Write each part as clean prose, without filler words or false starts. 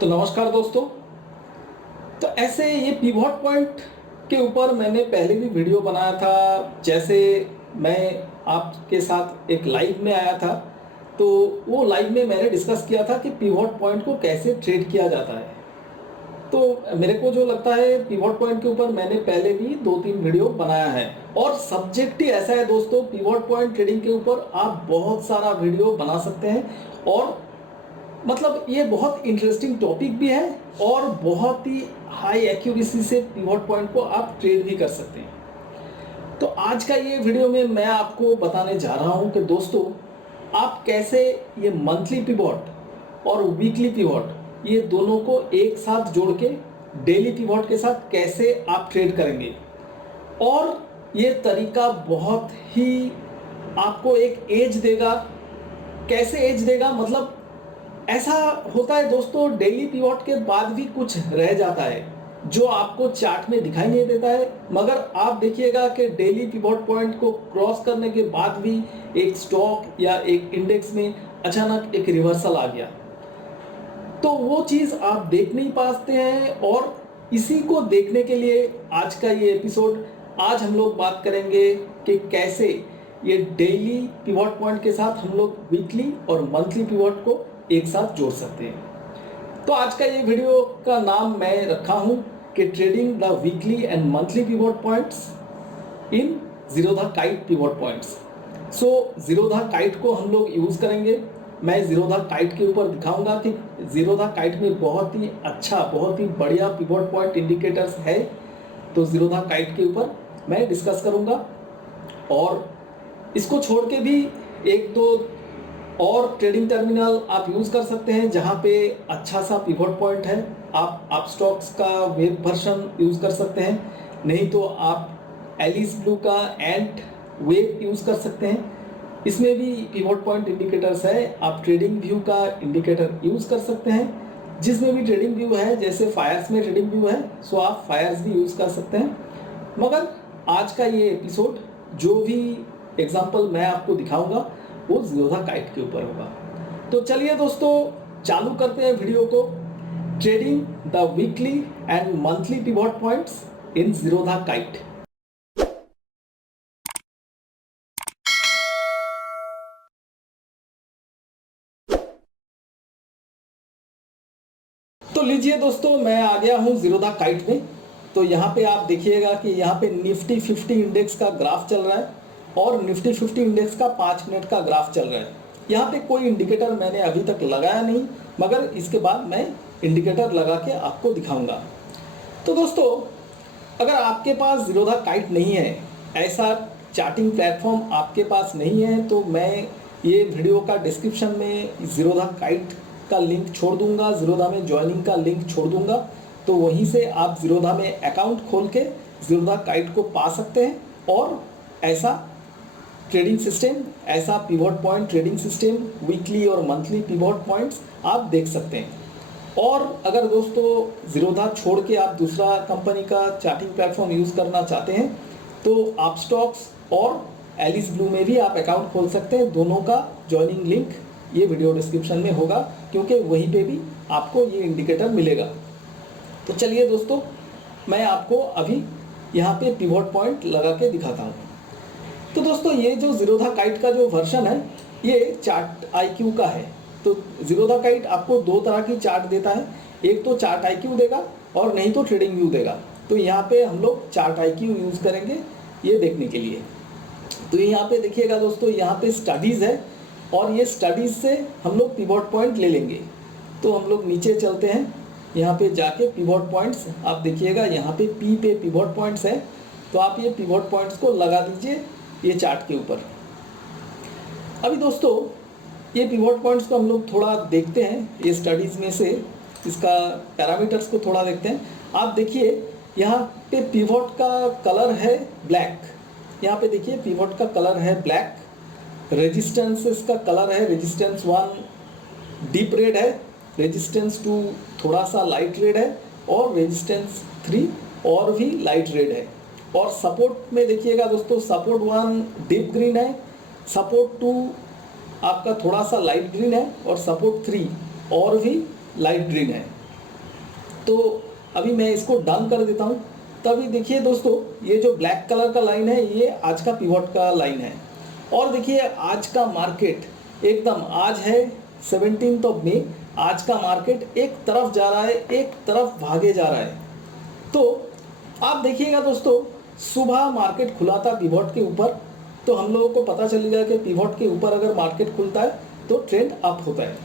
तो नमस्कार दोस्तों। तो ऐसे ये पिवट पॉइंट के ऊपर मैंने पहले भी वीडियो बनाया था। जैसे मैं आपके साथ एक लाइव में आया था, तो वो लाइव में मैंने डिस्कस किया था कि पिवट पॉइंट को कैसे ट्रेड किया जाता है। तो मेरे को जो लगता है पिवट पॉइंट के ऊपर मैंने पहले भी 2-3 वीडियो बनाया है और सब्जेक्ट ही ऐसा है दोस्तों, पिवट पॉइंट ट्रेडिंग के ऊपर आप बहुत सारा वीडियो बना सकते हैं और मतलब ये बहुत इंटरेस्टिंग टॉपिक भी है और बहुत ही हाई एक्यूरेसी से पिवट पॉइंट को आप ट्रेड भी कर सकते हैं। तो आज का ये वीडियो में मैं आपको बताने जा रहा हूं कि दोस्तों आप कैसे ये मंथली पिवट और वीकली पिवट ये दोनों को एक साथ जोड़ के डेली पिवट के साथ कैसे आप ट्रेड करेंगे। और ये तरीका बहुत ही आपको एक एज देगा। कैसे एज देगा, मतलब ऐसा होता है दोस्तों, डेली पिवट के बाद भी कुछ रह जाता है जो आपको चार्ट में दिखाई नहीं देता है, मगर आप देखिएगा कि डेली पिवट पॉइंट को क्रॉस करने के बाद भी एक स्टॉक या एक इंडेक्स में अचानक एक रिवर्सल आ गया, तो वो चीज़ आप देख नहीं पाते हैं। और इसी को देखने के लिए आज का ये एपिसोड, आज हम लोग बात करेंगे कि कैसे ये डेली पिवट पॉइंट के साथ हम लोग वीकली और मंथली पिवट को एक साथ जोड़ सकते हैं। तो आज का ये वीडियो का नाम मैं रखा हूं कि trading the weekly and monthly pivot points in zero the kite pivot points. So zero the kite को हम लोग यूज़ करेंगे। मैं जीरो द काइट के ऊपर दिखाऊंगा कि जीरो द काइट में बहुत ही अच्छा, बहुत ही बढ़िया पिवट पॉइंट इंडिकेटर्स है। तो जीरो द काइट के ऊपर मैं डिस्कस करूंगा और इसको छोड़ के भी एक दो और ट्रेडिंग टर्मिनल आप यूज़ कर सकते हैं जहां पे अच्छा सा पिवट पॉइंट है। आप स्टॉक्स का वेब वर्जन यूज़ कर सकते हैं, नहीं तो आप एलिस ब्लू का एंट वेब यूज़ कर सकते हैं। इसमें भी पिवट पॉइंट इंडिकेटर्स है। आप ट्रेडिंग व्यू का इंडिकेटर यूज़ कर सकते हैं, जिसमें भी ट्रेडिंग व्यू है, जैसे फायर्स में ट्रेडिंग व्यू है, सो आप फायर्स भी यूज़ कर सकते हैं। मगर आज का ये एपिसोड जो भी एग्जाम्पल मैं आपको दिखाऊंगा वो जीरो द काइट के ऊपर होगा। तो चलिए दोस्तों, चालू करते हैं वीडियो को। Trading the weekly and monthly pivot points in zero the kite. तो लीजिए दोस्तों, मैं आ गया हूं जीरो द काइट में। तो यहाँ पे आप देखिएगा कि यहाँ पे निफ्टी 50 इंडेक्स का ग्राफ चल रहा है और निफ्टी 50 इंडेक्स का 5 मिनट का ग्राफ चल रहा है। यहाँ पे कोई इंडिकेटर मैंने अभी तक लगाया नहीं, मगर इसके बाद मैं इंडिकेटर लगा के आपको दिखाऊंगा। तो दोस्तों, अगर आपके पास जीरो द काइट नहीं है, ऐसा चार्टिंग प्लेटफॉर्म आपके पास नहीं है, तो मैं ये वीडियो का डिस्क्रिप्शन में जीरो द काइट का लिंक छोड़ दूंगा, जीरो द में ज्वाइनिंग का लिंक छोड़ दूंगा। तो वहीं से आप जीरो द में अकाउंट खोल के जीरो द काइट को पा सकते हैं और ऐसा ट्रेडिंग सिस्टम, ऐसा pivot point trading system weekly और मंथली पिवट पॉइंट्स आप देख सकते हैं। और अगर दोस्तों जीरो द छोड़ के आप दूसरा कंपनी का चार्टिंग प्लेटफॉर्म यूज़ करना चाहते हैं, तो आप स्टॉक्स और एलिस ब्लू में भी आप अकाउंट खोल सकते हैं। दोनों का ज्वाइनिंग लिंक ये वीडियो डिस्क्रिप्शन में होगा, क्योंकि वहीं पे भी आपको ये इंडिकेटर मिलेगा। तो चलिए दोस्तों, मैं आपको अभी यहाँ पे पिवट पॉइंट लगा के दिखाता हूँ। तो दोस्तों, ये जो जीरो द काइट का जो वर्जन है, ये चार्ट आईक्यू का है। तो जीरो द काइट आपको दो तरह की चार्ट देता है, एक तो चार्ट आईक्यू देगा और नहीं तो ट्रेडिंग व्यू देगा। तो यहाँ पे हम लोग चार्ट आईक्यू यूज़ करेंगे ये देखने के लिए। तो यहाँ पे देखिएगा दोस्तों, यहाँ पे स्टडीज़ है और ये स्टडीज़ से हम लोग पिवट पॉइंट ले लेंगे। तो हम लोग नीचे चलते हैं, यहाँ पे जाके पिवट पॉइंट्स आप देखिएगा, यहाँ पे पी पे पिवट पॉइंट्स है। तो आप ये पिवट पॉइंट्स को लगा दीजिए ये चार्ट के ऊपर। अभी दोस्तों, ये पिवट पॉइंट्स को हम लोग थोड़ा देखते हैं, ये स्टडीज़ में से इसका पैरामीटर्स को थोड़ा देखते हैं। आप देखिए यहाँ पे पिवट का कलर है ब्लैक। यहाँ पे देखिए पिवट का कलर है ब्लैक। रेजिस्टेंस का कलर है, रेजिस्टेंस 1 डीप रेड है, रेजिस्टेंस 2 थोड़ा सा लाइट रेड है और रेजिस्टेंस 3 और भी लाइट रेड है। और सपोर्ट में देखिएगा दोस्तों, सपोर्ट 1 डीप ग्रीन है, सपोर्ट 2 आपका थोड़ा सा लाइट ग्रीन है और सपोर्ट 3 और भी लाइट ग्रीन है। तो अभी मैं इसको डन कर देता हूँ। तभी देखिए दोस्तों, ये जो ब्लैक कलर का लाइन है ये आज का पिवट का लाइन है। और देखिए आज का मार्केट एकदम, आज है 17 मई, आज का मार्केट एक तरफ जा रहा है, एक तरफ भागे जा रहा है। तो आप देखिएगा दोस्तों, सुबह मार्केट खुला था पिवट के ऊपर, तो हम लोगों को पता चलेगा कि पिवट के ऊपर अगर मार्केट खुलता है तो ट्रेंड अप होता है,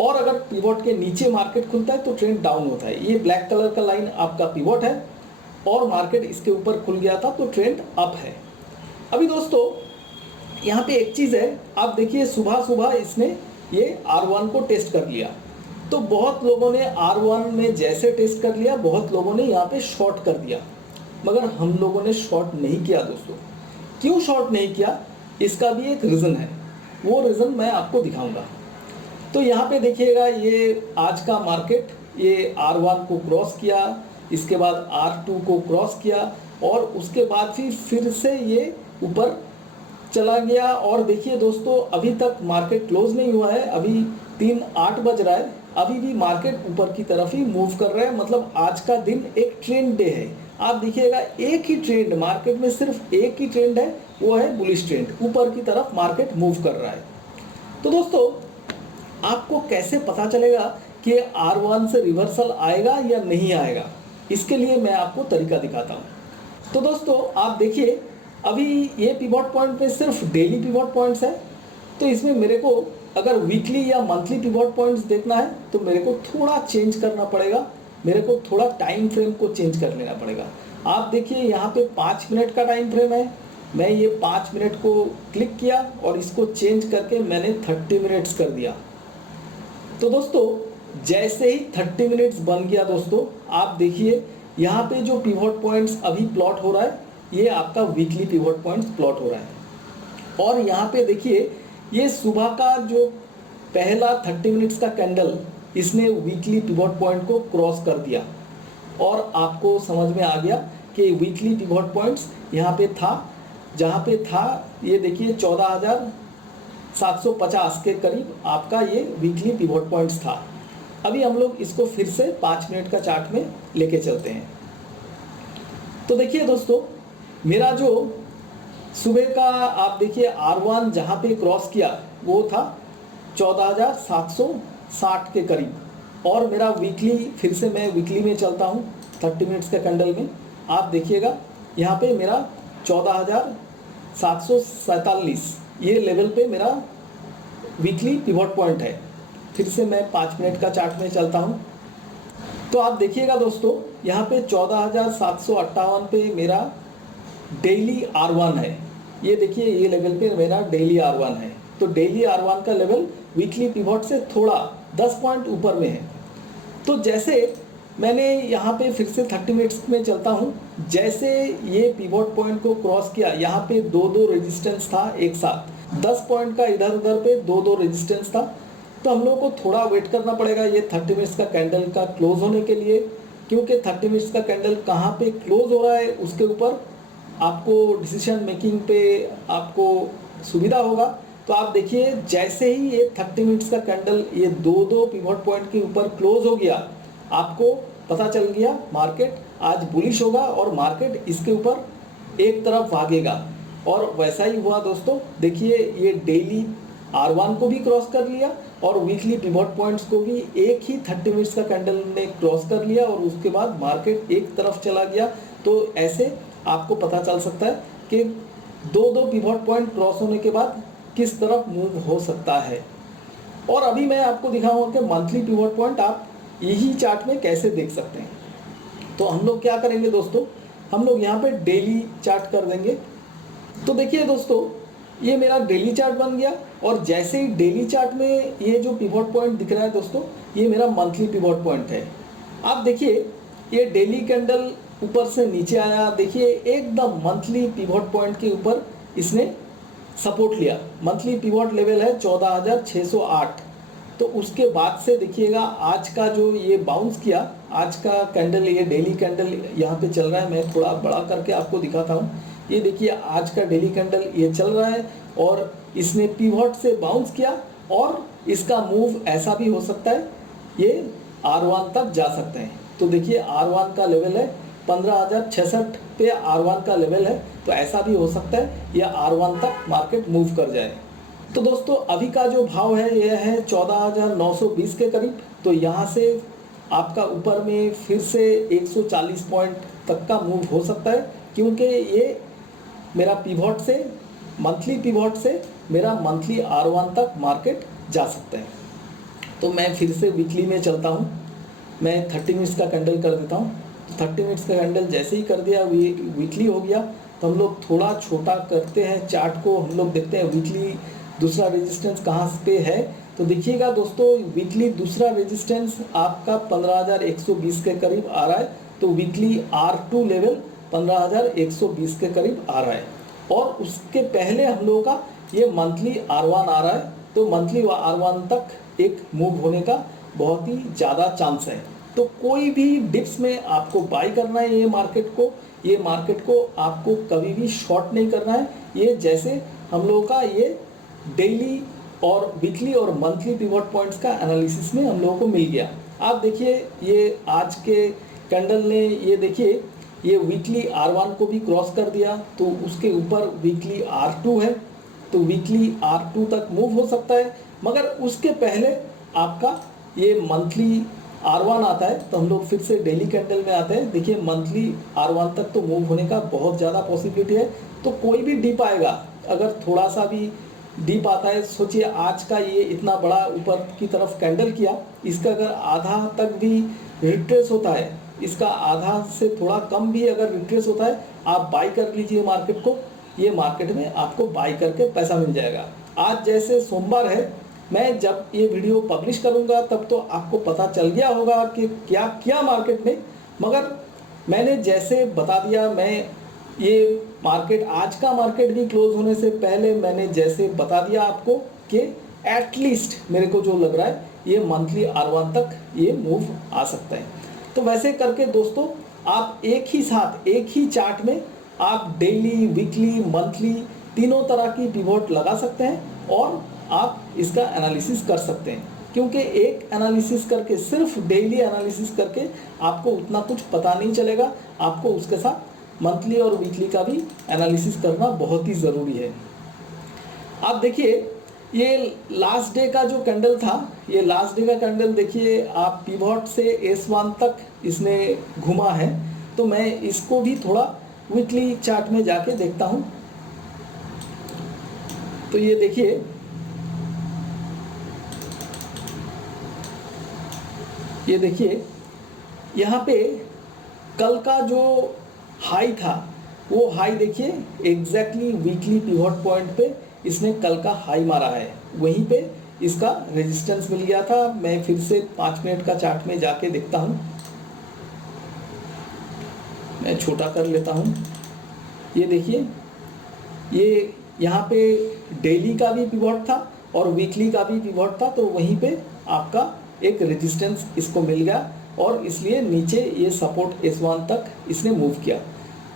और अगर पिवट के नीचे मार्केट खुलता है तो ट्रेंड डाउन होता है। ये ब्लैक कलर का लाइन आपका पिवट है और मार्केट इसके ऊपर खुल गया था तो ट्रेंड अप है। अभी दोस्तों यहाँ पे एक चीज़ है, आप देखिए सुबह सुबह इसने ये R1 को टेस्ट कर लिया, तो बहुत लोगों ने R1 में जैसे टेस्ट कर लिया, बहुत लोगों ने यहाँ पे शॉर्ट कर दिया, मगर हम लोगों ने शॉर्ट नहीं किया दोस्तों। क्यों शॉर्ट नहीं किया, इसका भी एक रीज़न है, वो रीज़न मैं आपको दिखाऊंगा। तो यहाँ पे देखिएगा, ये आज का मार्केट ये R1 को क्रॉस किया, इसके बाद R2 को क्रॉस किया, और उसके बाद फिर से ये ऊपर चला गया। और देखिए दोस्तों, अभी तक मार्केट क्लोज नहीं हुआ है, अभी 3:08 बज रहा है, अभी भी मार्केट ऊपर की तरफ ही मूव कर रहा है। मतलब आज का दिन एक ट्रेंड डे है। आप देखिएगा एक ही ट्रेंड, मार्केट में सिर्फ एक ही ट्रेंड है, वो है बुलिश ट्रेंड, ऊपर की तरफ मार्केट मूव कर रहा है। तो दोस्तों आपको कैसे पता चलेगा कि R1 से रिवर्सल आएगा या नहीं आएगा, इसके लिए मैं आपको तरीका दिखाता हूँ। तो दोस्तों आप देखिए, अभी ये पिवट पॉइंट पे सिर्फ डेली पिवट पॉइंट्स है, तो इसमें मेरे को अगर वीकली या मंथली पिवट पॉइंट्स देखना है तो मेरे को थोड़ा चेंज करना पड़ेगा, मेरे को थोड़ा टाइम फ्रेम को चेंज कर लेना पड़ेगा। आप देखिए यहाँ पे 5 मिनट का टाइम फ्रेम है, मैं ये 5 मिनट को क्लिक किया और इसको चेंज करके मैंने 30 मिनट्स कर दिया। तो दोस्तों जैसे ही 30 मिनट्स बन गया दोस्तों, आप देखिए यहाँ पे जो पिवट पॉइंट्स अभी प्लॉट हो रहा है, ये आपका वीकली पिवट पॉइंट्स प्लॉट हो रहा है। और यहाँ पे देखिए, ये सुबह का जो पहला 30 मिनट्स का कैंडल, इसने वीकली पिवट पॉइंट को क्रॉस कर दिया, और आपको समझ में आ गया कि वीकली पिवट पॉइंट्स यहाँ पे था, जहाँ पे था ये देखिए 14,750 के करीब आपका ये वीकली पिवट पॉइंट्स था। अभी हम लोग इसको फिर से 5 मिनट का चार्ट में लेके चलते हैं। तो देखिए दोस्तों, मेरा जो सुबह का आप देखिए R1 जहाँ पे क्रॉस किया वो था 14,760 के करीब, और मेरा वीकली, फिर से मैं वीकली में चलता हूँ 30 मिनट्स के कैंडल में, आप देखिएगा यहाँ पे मेरा 14,747 ये लेवल पे मेरा वीकली पिवट पॉइंट है। फिर से मैं 5 मिनट का चार्ट में चलता हूँ, तो आप देखिएगा दोस्तों, यहाँ पे 14,758 पे मेरा डेली R1 है। ये देखिए ये लेवल पे मेरा डेली R1 है, तो डेली R1 का लेवल वीकली पिवट से थोड़ा 10 पॉइंट ऊपर में है। तो जैसे मैंने यहाँ पे फिर से 30 मिनट्स में चलता हूँ, जैसे ये पिवट पॉइंट को क्रॉस किया, यहाँ पे 2-2 रेजिस्टेंस था एक साथ, 10 पॉइंट का इधर उधर पे 2-2 रेजिस्टेंस था। तो हम लोग को थोड़ा वेट करना पड़ेगा ये 30 मिनट्स का कैंडल का क्लोज होने के लिए, क्योंकि 30 मिनट्स का कैंडल कहाँ पे क्लोज हो रहा है उसके ऊपर आपको डिसीजन मेकिंग पे आपको सुविधा होगा। तो आप देखिए, जैसे ही ये 30 मिनट्स का कैंडल ये 2-2 पिवट पॉइंट के ऊपर क्लोज हो गया, आपको पता चल गया मार्केट आज बुलिश होगा और मार्केट इसके ऊपर एक तरफ भागेगा। और वैसा ही हुआ दोस्तों। देखिए ये डेली R1 को भी क्रॉस कर लिया और वीकली पिवट पॉइंट्स को भी एक ही 30 मिनट्स का कैंडल ने क्रॉस कर लिया, और उसके बाद मार्केट एक तरफ चला गया। तो ऐसे आपको पता चल सकता है कि 2-2 पिवट पॉइंट क्रॉस होने के बाद किस तरफ मूव हो सकता है। और अभी मैं आपको दिखाऊंगा कि मंथली पिवट पॉइंट आप यही चार्ट में कैसे देख सकते हैं। तो हम लोग क्या करेंगे दोस्तों, हम लोग यहाँ पे डेली चार्ट कर देंगे। तो देखिए दोस्तों, ये मेरा डेली चार्ट बन गया, और जैसे ही डेली चार्ट में ये जो पिवट पॉइंट दिख रहा है दोस्तों, ये मेरा मंथली पिवट पॉइंट है। आप देखिए ये डेली कैंडल ऊपर से नीचे आया, देखिए एकदम मंथली पिवट पॉइंट के ऊपर इसने सपोर्ट लिया। मंथली पिवट लेवल है 14,608। तो उसके बाद से देखिएगा आज का जो ये बाउंस किया, आज का कैंडल, ये डेली कैंडल यहाँ पे चल रहा है। मैं थोड़ा बड़ा करके आपको दिखाता हूँ। ये देखिए आज का डेली कैंडल ये चल रहा है, और इसने पिवट से बाउंस किया, और इसका मूव ऐसा भी हो सकता है ये R1 तक जा सकते हैं। तो देखिए R1 का लेवल है 15,066 पे R1 का लेवल है, तो ऐसा भी हो सकता है या R1 तक मार्केट मूव कर जाए। तो दोस्तों अभी का जो भाव है यह है 14,920 के करीब। तो यहाँ से आपका ऊपर में फिर से 140 पॉइंट तक का मूव हो सकता है, क्योंकि ये मेरा पिवोट से, मंथली पिवोट से मेरा मंथली R1 तक मार्केट जा सकता है। तो मैं फिर से वीकली में चलता हूँ, मैं 30 मिनट्स का कैंडल कर देता हूँ। 30 मिनट्स का कैंडल जैसे ही कर दिया, वीकली हो गया, तो हम लोग थोड़ा छोटा करते हैं चार्ट को, हम लोग देखते हैं वीकली दूसरा रेजिस्टेंस कहाँ पे है। तो देखिएगा दोस्तों, वीकली दूसरा रेजिस्टेंस आपका 15,120 के करीब आ रहा है। तो वीकली R2 लेवल 15,120 के करीब आ रहा है, और उसके पहले हम लोगों का ये मंथली R1 आ रहा है। तो मंथली R1 तक एक मूव होने का बहुत ही ज़्यादा चांस है। तो कोई भी डिप्स में आपको बाई करना है, ये मार्केट को आपको कभी भी शॉर्ट नहीं करना है। ये जैसे हम लोगों का ये डेली और वीकली और मंथली पिवट पॉइंट्स का एनालिसिस में हम लोगों को मिल गया। आप देखिए ये आज के कैंडल ने, ये देखिए ये वीकली R1 को भी क्रॉस कर दिया, तो उसके ऊपर वीकली R2 है, तो वीकली R2 तक मूव हो सकता है। मगर उसके पहले आपका ये मंथली R1 आता है, तो हम लोग फिर से डेली कैंडल में आते हैं। देखिए मंथली R1 तक तो मूव होने का बहुत ज़्यादा पॉसिबिलिटी है। तो कोई भी डिप आएगा, अगर थोड़ा सा भी डिप आता है, सोचिए आज का ये इतना बड़ा ऊपर की तरफ कैंडल किया, इसका अगर आधा तक भी रिट्रेस होता है, इसका आधा से थोड़ा कम भी अगर रिट्रेस होता है, आप बाई कर लीजिए मार्केट को। ये मार्केट में आपको बाई करके पैसा मिल जाएगा। आज जैसे सोमवार है, मैं जब ये वीडियो पब्लिश करूंगा तब तो आपको पता चल गया होगा कि क्या किया मार्केट ने। मगर मैंने जैसे बता दिया, मैं ये मार्केट, आज का मार्केट भी क्लोज होने से पहले मैंने जैसे बता दिया आपको कि एटलीस्ट मेरे को जो लग रहा है ये मंथली R1 तक ये मूव आ सकता है। तो वैसे करके दोस्तों आप एक ही साथ, एक ही चार्ट में आप डेली, वीकली, मंथली तीनों तरह की पिवोट लगा सकते हैं और आप इसका एनालिसिस कर सकते हैं। क्योंकि एक एनालिसिस करके, सिर्फ डेली एनालिसिस करके आपको उतना कुछ पता नहीं चलेगा, आपको उसके साथ मंथली और वीकली का भी एनालिसिस करना बहुत ही ज़रूरी है। आप देखिए ये लास्ट डे का जो कैंडल था, ये लास्ट डे का कैंडल देखिए आप पिवोट से S1 तक इसने घुमा है। तो मैं इसको भी थोड़ा वीकली चार्ट में जाके देखता हूँ। तो ये देखिए, ये देखिए यहाँ पे कल का जो हाई था, वो हाई देखिए एग्जैक्टली वीकली पिवट पॉइंट पे इसने कल का हाई मारा है, वहीं पे इसका रेजिस्टेंस मिल गया था। मैं फिर से 5 मिनट का चार्ट में जाके देखता हूँ, मैं छोटा कर लेता हूँ। ये देखिए, ये यहाँ पे डेली का भी पिवट था और वीकली का भी पिवट था, तो वहीं पे आपका एक रेजिस्टेंस इसको मिल गया और इसलिए नीचे ये सपोर्ट S1 तक इसने मूव किया।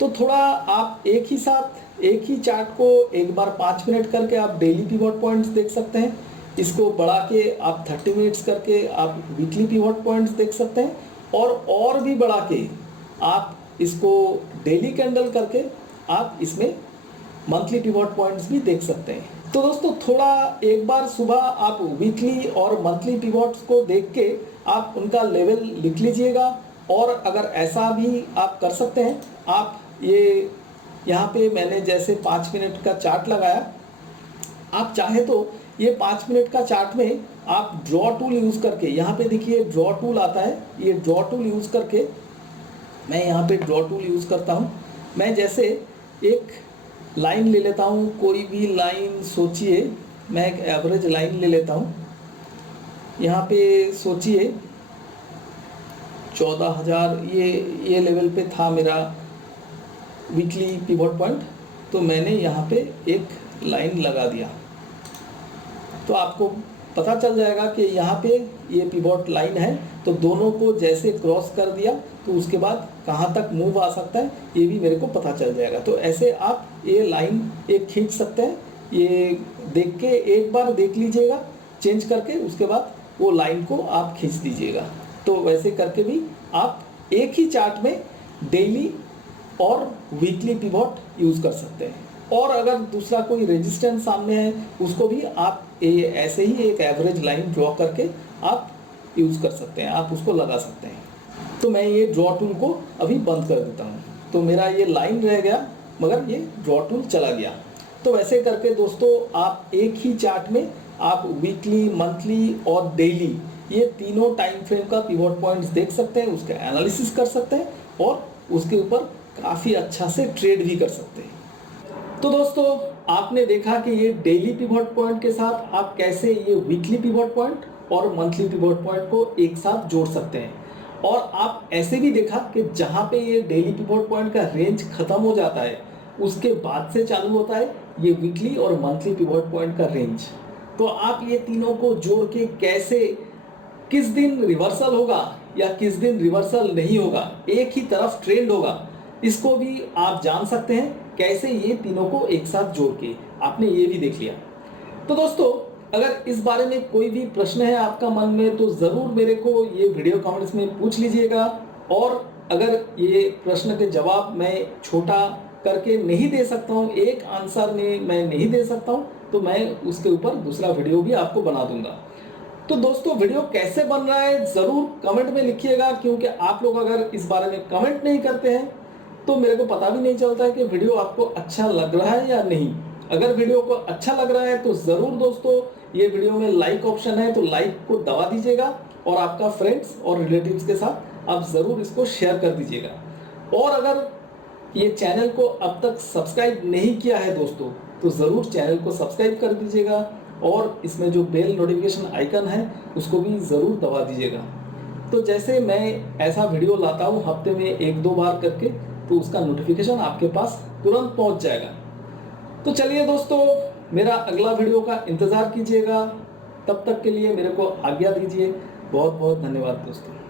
तो थोड़ा आप एक ही साथ, एक ही चार्ट को एक बार 5 मिनट करके आप डेली पिवट पॉइंट्स देख सकते हैं, इसको बढ़ा के आप 30 मिनट्स करके आप वीकली पिवट पॉइंट्स देख सकते हैं, और भी बढ़ा के आप इसको डेली कैंडल करके आप इसमें मंथली पिवट पॉइंट्स भी देख सकते हैं। तो दोस्तों थोड़ा एक बार सुबह आप वीकली और मंथली पिवट्स को देख के आप उनका लेवल लिख लीजिएगा, और अगर ऐसा भी आप कर सकते हैं, आप ये यहाँ पे मैंने जैसे 5 मिनट का चार्ट लगाया, आप चाहे तो ये 5 मिनट का चार्ट में आप ड्रॉ टूल यूज़ करके, यहाँ पे देखिए ड्रॉ टूल आता है, ये ड्रॉ टूल यूज़ करके मैं यहाँ पे ड्रॉ टूल यूज़ करता हूँ। मैं जैसे एक लाइन ले लेता हूँ, कोई भी लाइन, सोचिए मैं एक एवरेज लाइन ले लेता हूँ। यहाँ पे सोचिए 14,000 ये लेवल पे था मेरा वीकली पिवट पॉइंट, तो मैंने यहाँ पे एक लाइन लगा दिया। तो आपको पता चल जाएगा कि यहाँ पे ये पिवट लाइन है, तो दोनों को जैसे क्रॉस कर दिया तो उसके बाद कहाँ तक मूव आ सकता है ये भी मेरे को पता चल जाएगा। तो ऐसे आप ये लाइन एक खींच सकते हैं, ये देख के एक बार देख लीजिएगा चेंज करके, उसके बाद वो लाइन को आप खींच दीजिएगा। तो वैसे करके भी आप एक ही चार्ट में डेली और वीकली पिवट यूज़ कर सकते हैं। और अगर दूसरा कोई रेजिस्टेंस सामने है उसको भी आप ऐसे ही एक एवरेज लाइन ड्रॉ करके आप यूज़ कर सकते हैं, आप उसको लगा सकते हैं। तो मैं ये ड्रॉ टूल को अभी बंद कर देता हूँ। तो मेरा ये लाइन रह गया मगर ये ड्रॉ टूल चला गया। तो वैसे करके दोस्तों आप एक ही चार्ट में आप वीकली, मंथली और डेली ये तीनों टाइम फ्रेम का पिवट पॉइंट्स देख सकते हैं, उसका एनालिसिस कर सकते हैं और उसके ऊपर काफ़ी अच्छा से ट्रेड भी कर सकते हैं। तो दोस्तों आपने देखा कि ये डेली पिवट पॉइंट के साथ आप कैसे ये वीकली पिवट पॉइंट और मंथली पिवट पॉइंट को एक साथ जोड़ सकते हैं। और आप ऐसे भी देखा कि जहाँ पे ये डेली पिवट पॉइंट का रेंज खत्म हो जाता है उसके बाद से चालू होता है ये वीकली और मंथली पिवट पॉइंट का रेंज। तो आप ये तीनों को जोड़ के कैसे, किस दिन रिवर्सल होगा या किस दिन रिवर्सल नहीं होगा, एक ही तरफ ट्रेंड होगा, इसको भी आप जान सकते हैं कैसे ये तीनों को एक साथ जोड़ के। आपने ये भी देख लिया। तो दोस्तों अगर इस बारे में कोई भी प्रश्न है आपका मन में तो ज़रूर मेरे को ये वीडियो कमेंट्स में पूछ लीजिएगा। और अगर ये प्रश्न के जवाब मैं छोटा करके नहीं दे सकता हूँ, एक आंसर में मैं नहीं दे सकता हूँ, तो मैं उसके ऊपर दूसरा वीडियो भी आपको बना दूंगा। तो दोस्तों वीडियो कैसे बन रहा है ज़रूर कमेंट में लिखिएगा, क्योंकि आप लोग अगर इस बारे में कमेंट नहीं करते हैं तो मेरे को पता भी नहीं चलता है कि वीडियो आपको अच्छा लग रहा है या नहीं। अगर वीडियो को अच्छा लग रहा है तो ज़रूर दोस्तों ये वीडियो में लाइक ऑप्शन है तो लाइक को दबा दीजिएगा और आपका फ्रेंड्स और रिलेटिव्स के साथ आप ज़रूर इसको शेयर कर दीजिएगा। और अगर ये चैनल को अब तक सब्सक्राइब नहीं किया है दोस्तों तो ज़रूर चैनल को सब्सक्राइब कर दीजिएगा और इसमें जो बेल नोटिफिकेशन आइकन है उसको भी ज़रूर दबा दीजिएगा। तो जैसे मैं ऐसा वीडियो लाता हूँ हफ्ते में 1-2 बार करके तो उसका नोटिफिकेशन आपके पास तुरंत पहुँच जाएगा। तो चलिए दोस्तों मेरा अगला वीडियो का इंतज़ार कीजिएगा। तब तक के लिए मेरे को आज्ञा दीजिए। बहुत बहुत धन्यवाद दोस्तों।